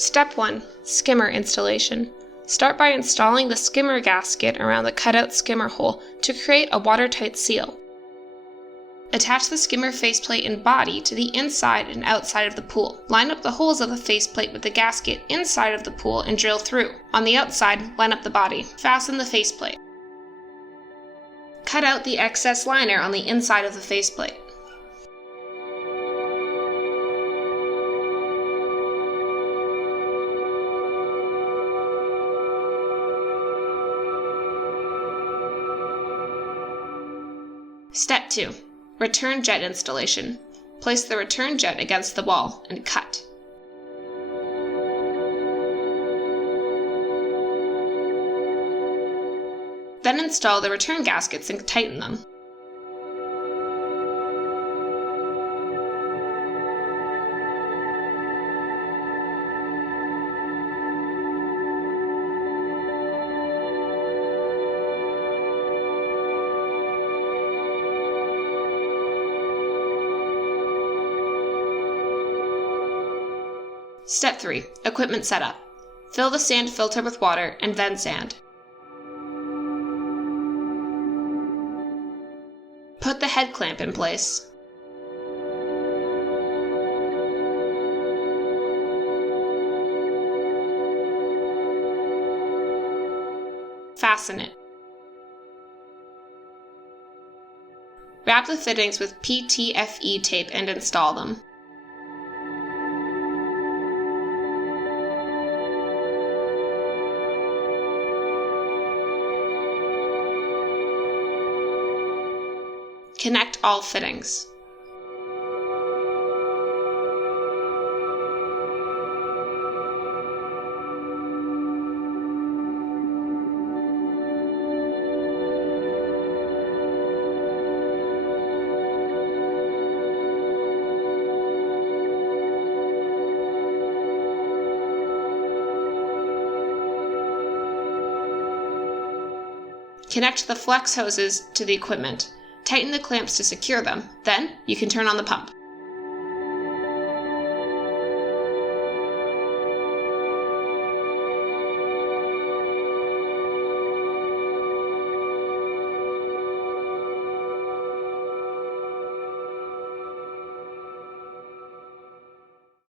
Step 1. Skimmer installation. Start by installing the skimmer gasket around the cutout skimmer hole to create a watertight seal. Attach the skimmer faceplate and body to the inside and outside of the pool. Line up the holes of the faceplate with the gasket inside of the pool and drill through. On the outside, line up the body. Fasten the faceplate. Cut out the excess liner on the inside of the faceplate. Step 2. Return jet installation. Place the return jet against the wall and cut. Then install the return gaskets and tighten them. Step 3. Equipment setup. Fill the sand filter with water and then sand. Put the head clamp in place. Fasten it. Wrap the fittings with PTFE tape and install them. Connect all fittings. Connect the flex hoses to the equipment. Tighten the clamps to secure them. Then you can turn on the pump.